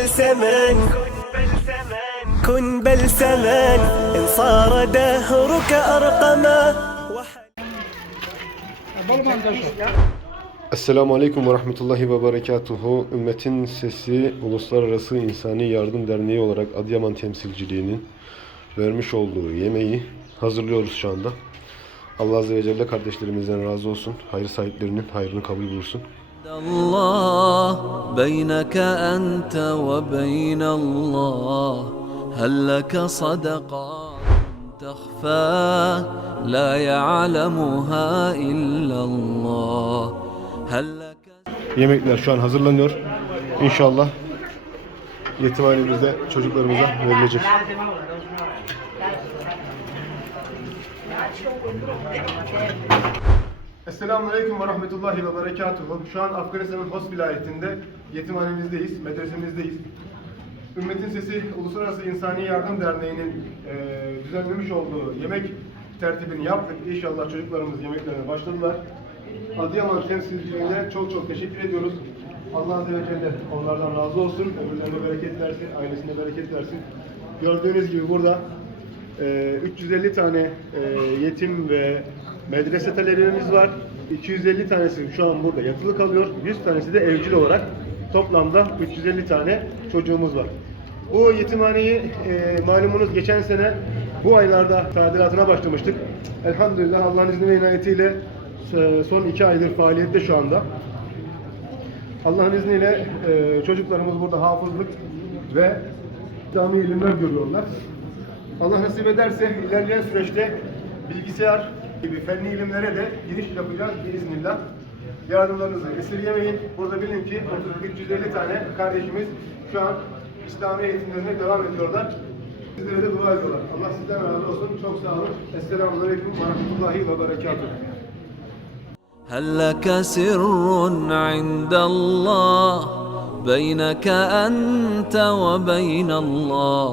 بلسما كن بلسما إن صار دهرك أرقما Esselamu Aleyküm ve Rahmetullahi ve Berekatuhu. Ümmetin Sesi Uluslararası İnsani Yardım Derneği olarak Adıyaman temsilciliğinin vermiş olduğu yemeği hazırlıyoruz şu anda. Allah Azze ve Celle kardeşlerimizden razı olsun. Hayır sahiplerinin hayrını kabul buyursun. الله بينك أنت وبين الله هل لك صدقات تخفى لا يعلمها إلا الله هل لك Yemekler şu an hazırlanıyor. İnşallah yetimhanemizde çocuklarımıza verilecek. Esselamu Aleyküm ve Rahmetullahi ve Berekatuhu. Şu an Afganistan'ın Hos vilayetinde yetimhanemizdeyiz, medresemizdeyiz. Ümmetin Sesi Uluslararası İnsani Yardım Derneği'nin eee düzenlemiş olduğu yemek tertibini yaptık. İnşallah çocuklarımız yemeklerine başladılar. Adıyaman temsilciliğine çok çok teşekkür ediyoruz. Allah Azze ve Celle onlardan razı olsun. Ömürlerine bereket versin, ailesine bereket versin. Gördüğünüz gibi burada eee, 350 tane eee, yetim ve medrese talebimiz var. 250 tanesi şu an burada yatılı kalıyor. 100 tanesi de evcil olarak toplamda 350 tane çocuğumuz var. Bu yetimhaneyi e, malumunuz geçen sene bu aylarda tadilatına başlamıştık. Elhamdülillah Allah'ın izni ve inayetiyle e, son iki aydır faaliyette şu anda. Allah'ın izniyle e, çocuklarımız burada hafızlık ve İslami ilimler görüyorlar. Allah nasip ederse ilerleyen süreçte bilgisayar gibi fenli ilimlere de giriş yapacağız biiznillah. Yardımlarınızı esirgemeyin. Burada bilin ki 350 tane kardeşimiz şu an İslami eğitimlerine devam ediyorlar. Sizlere de dua ediyorlar. Allah sizden razı olsun. Çok sağ olun. Esselamu Aleyküm ve Rahmetullahi ve Berekatuhu. هل لك سر عند الله بينك أنت وبين الله